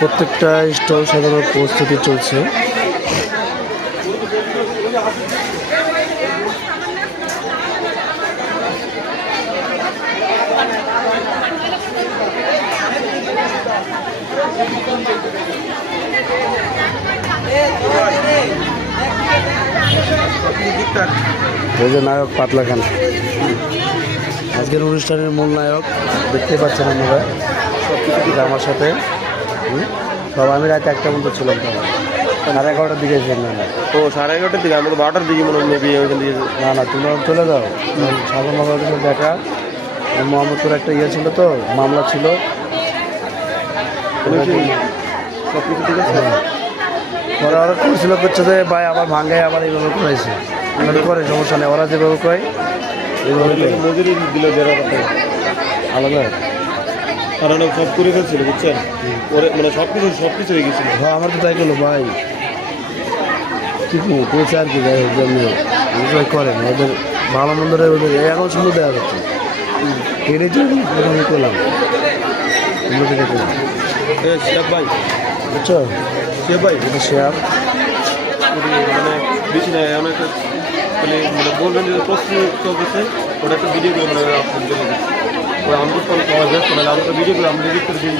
প্রত্যেকটা স্টল সাধারণ প্রস্তুতি চলছে। এই যে নায়ক পাতলা খান, আজকের অনুষ্ঠানের মূল নায়ক দেখতে পাচ্ছেন আপনারা সবকিছু আমার সাথে। সব আমি রাত 1টা পর্যন্ত ছিলাম, তো 11:30টার দিকে ছিলাম। তো 11:30টার দিকে, আমরা 12টার দিকে মনে হয় মেবি ওইখান দিয়ে। না তুমি চলে যাও, সাগর মামার সাথে দেখা। মোহাম্মদপুর একটা ইয়ে ছিল, তো মামলা ছিল, সব কিছু ঠিক আছে। ওরা ওরা করেছিল, করছে যে ভাই আবার ভাঙ্গায় আবার এইভাবে করেছে, করে সমস্যা নেই, ওরা যেভাবে কয় এইভাবে মজুরি দিল যারা আলাদা। কারণ সব করে ফেলছিল, বুঝছেন, ওরে মানে সব কিছু হয়ে গেছিল। হ্যাঁ আমার তো তাই করলো ভাই, ঠিক করেছে আর কি। যাই হোক যেমনি করেন ওদের ভালো মন্দরে, ওদের এখন সুন্দর দেওয়া যাচ্ছে। এটাই তো আমি করলাম শেয়ার ভাই, বুঝছো, শেয়ার ভাই, এটা শেয়ার মানে বেশি না, অনেক মানে বলবেন যে প্রস্তুতি চলতেছে, ওটা একটা ভিডিও করে মানে আমাদের ব্যস্ত, মানে আমরা ভিডিও করে আমরা এডিট করে দিই।